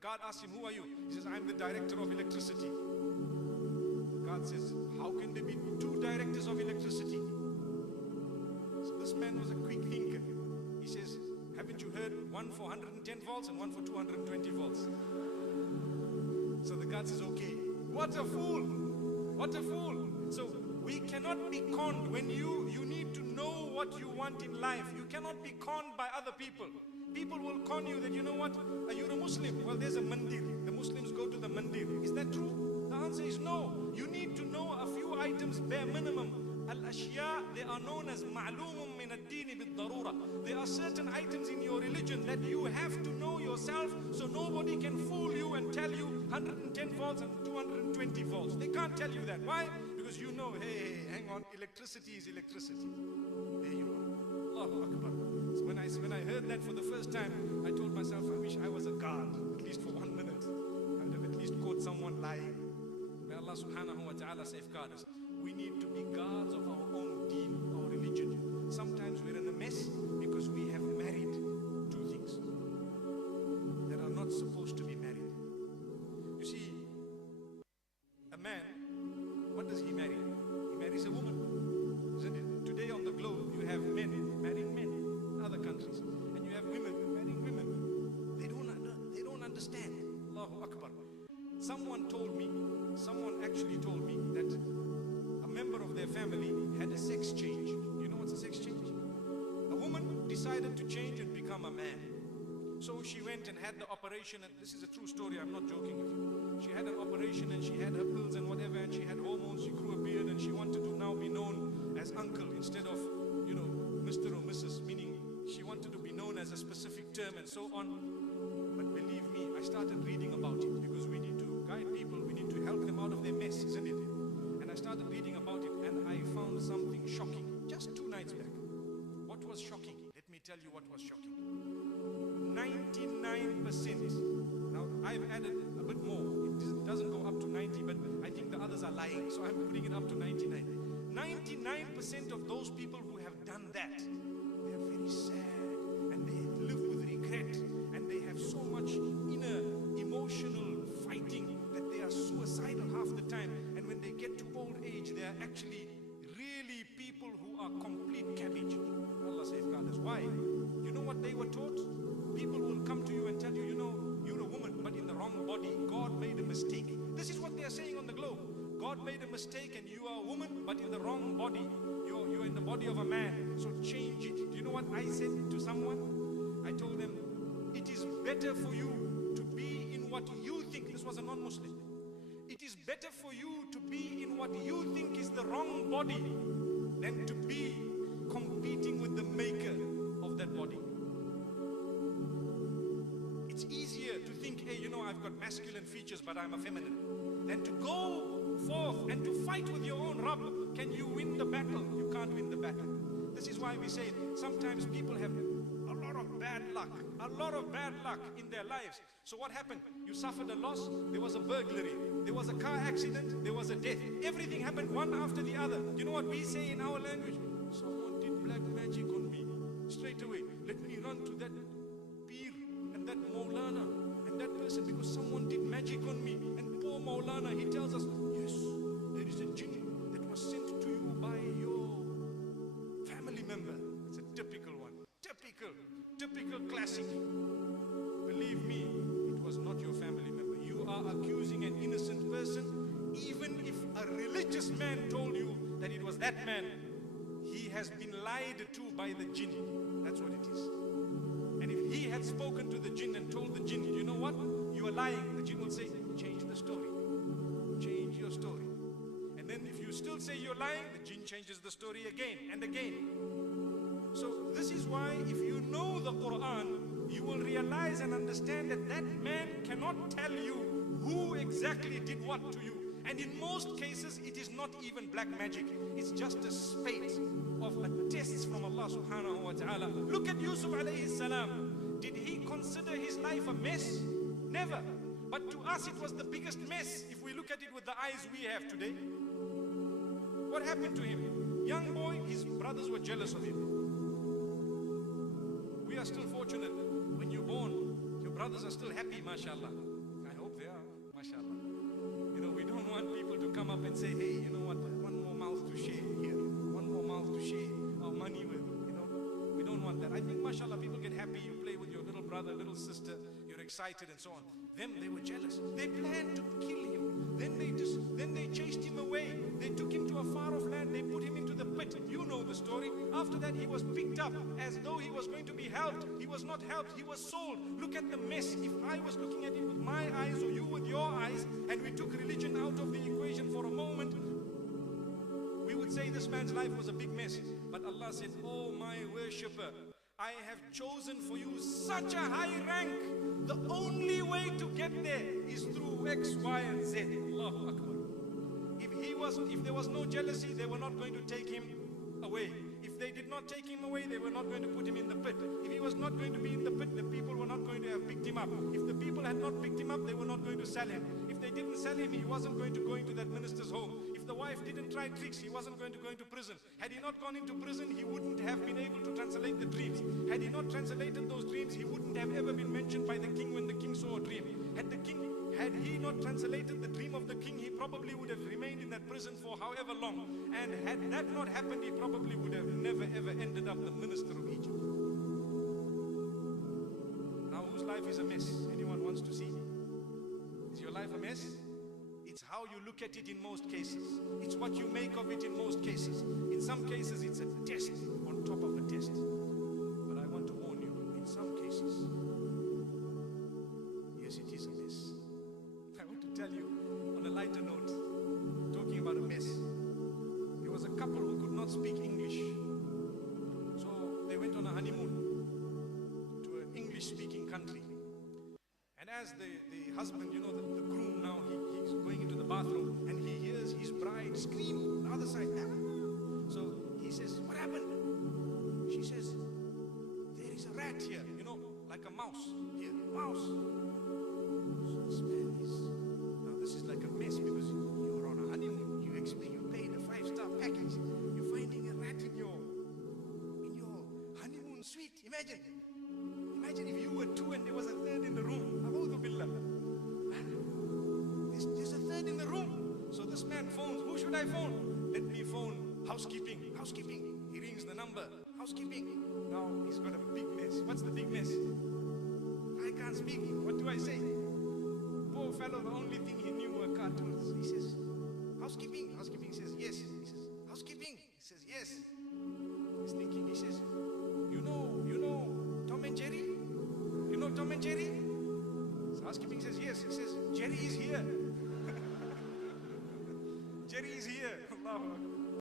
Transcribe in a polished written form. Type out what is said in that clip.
guard asks him, who are you? He says, I'm the director of electricity. The guard says, how can there be two directors of electricity? So this man was a quick thinker. He says, haven't you heard one for 110 volts and one for 220 volts? So the guard says, okay. What a fool! What a fool! So we cannot be conned. When you need to know what you want in life. You cannot be conned by other people. People will con you that, you know what, are you a Muslim? Well, there's a mandir. The Muslims go to the mandir. Is that true? The answer is no. You need to know a few items, bare minimum. Al-ashya, they are known as ma'lumun min ad-deen bid-darura. There are certain items in your religion that you have to know yourself, so nobody can fool you and tell you 110 volts and 220 volts. They can't tell you that. Why? Because you know, hey, hang on, electricity is electricity. There you are. Allahu Akbar. So when I heard that for the first time, I told myself, I wish I was a guard, at least for 1 minute. I would have at least caught someone lying. May Allah subhanahu wa ta'ala safeguard us. We need to be guards of our own deen, our religion. Sometimes we're in a mess because we have married two things that are not supposed to be married. You see, a man, what does he marry? He marries a woman, isn't it? Today on the globe, you have men marrying men in other countries, and you have women marrying women. They don't understand. Allahu Akbar. Someone actually told me that a member of their family had a sex change. You know what's a sex change? A woman decided to change and become a man. So she went and had the operation, and this is a true story, I'm not joking with you. She had an operation and she had her pills and whatever, and she had hormones, she grew a beard, and she wanted to now be known as uncle instead of, you know, Mr. or Mrs., meaning she wanted to be known as a specific term and so on. But believe me, I started reading about it because we need to guide people, we need to help them out of their mess, isn't it? And I started reading about it and I found something shocking just 2 nights back. What was shocking? Let me tell you what was shocking. 99%. Now I've added a bit more. It doesn't go up to 90, but I think the others are lying, so I'm putting it up to 99. 99% of those people who have done that, they are very sad and they live with regret and they have so much inner emotional fighting that they are suicidal half the time, and when they get to old age they are actually really people who are complete cabbage. Allah safeguard us. Why? You know what they were taught? People will come to you and tell you, you know, you're a woman but in the wrong body. God made a mistake. This is what they are saying on the globe. God made a mistake and you are a woman but in the wrong body. You're in the body of a man, so change it. Do you know what I said to someone? I told them, it is better for you to be in what you think. This was a non-Muslim. It is better for you to be in what you think is the wrong body than to be competing with the maker of that body. It's easier to think, hey, you know, I've got masculine features but I'm a feminine, than to go forth and to fight with your own Rabb. Can you win the battle? You can't win the battle. This is why we say sometimes people have a lot of bad luck in their lives. So what happened? You suffered a loss, there was a burglary, there was a car accident, there was a death. Everything happened one after the other. You know what we say in our language? Someone did black magic on me. Straight away, let me run to that Peer and that Maulana and that person because someone did magic on me. And poor Maulana, he tells us, yes, there is a jinn that was sent to you by your family member. It's a typical one. Typical classic. Believe me, it was not your family member. You are accusing an innocent person. Even if a religious man told you that it was that man, he has been lied to by the jinn. That's what it is. And if he had spoken to the jinn and told the jinn, you know what? You are lying. The jinn will say, change the story. Change your story. And then if you still say you're lying, the jinn changes the story again and again. So this is why if you know the Quran, you will realize and understand that that man cannot tell you who exactly did what to you. And in most cases, it is not even black magic. It's just a spate of tests from Allah subhanahu wa ta'ala. Look at Yusuf alayhi salam. Did he consider his life a mess? Never. But to us, it was the biggest mess if we look at it with the eyes we have today. What happened to him? Young boy, his brothers were jealous of him. We are still fortunate. When you're born, your brothers are still happy, mashallah. I hope they are, mashallah. You know, we don't want people to come up and say, hey, you know what, one more mouth to share here, one more mouth to share our money with, you know. We don't want that. I think, mashallah, people get happy, you play with your little brother, little sister, you're excited and so on. Them, they were jealous. They planned to kill him. Then they chased him away. They took him to a far off land. They put him into the pit. You know the story. After that, he was picked up as though he was going to be helped. He was not helped. He was sold. Look at the mess. If I was looking at it with my eyes or you with your eyes, and we took religion out of the equation for a moment, we would say this man's life was a big mess. But Allah said, oh my worshipper, I have chosen for you such a high rank. The only way to get there is through X, Y, and Z. Allahu Akbar. If there was no jealousy, they were not going to take him away. If they did not take him away, they were not going to put him in the pit. If he was not going to be in the pit, the people were not going to have picked him up. If the people had not picked him up, they were not going to sell him. If they didn't sell him, he wasn't going to go into that minister's home. If the wife didn't try tricks, he wasn't going to go into prison. Had he not gone into prison, he wouldn't have been able to translate the dreams. Had he not translated those dreams, he wouldn't have ever been mentioned by the king when the king saw a dream. Had he not translated the dream of the king, he probably would have remained in that prison for however long. And had that not happened, he probably would have never ever ended up the minister of Egypt. Now whose life is a mess? Anyone wants to see? Is your life a mess? It's how you look at it in most cases. It's what you make of it in most cases. In some cases, it's a test on top of a test. But I want to warn you, in some cases, yes, it is a mess. I want to tell you on a lighter note, talking about a mess. There was a couple who could not speak English. So they went on a honeymoon to an English-speaking country. And as the husband, you know, the groom now, he's going into the bathroom and he hears his bride scream on the other side. So he says, what happened? She says, there is a rat here, you know, like a mouse here, mouse. So this man now this is like a mess because you're on a honeymoon, you paid a 5-star package, you're finding a rat in your honeymoon suite. Imagine if you were two and there was a third in the room. A'udhu billah. There's a third in the room. So this man phones. Who should I phone? Let me phone housekeeping. Housekeeping. He rings the number. Housekeeping. Now he's got a big mess. What's the big mess? I can't speak. What do I say? Poor fellow, the only thing he knew were cartoons. He says, housekeeping. Housekeeping says, yes. He says, housekeeping. He says, yes. He's thinking, he says, you know Tom and Jerry? You know Tom and Jerry? So housekeeping says, yes. He says, Jerry is here. Jerry is here. Allahu Akbar.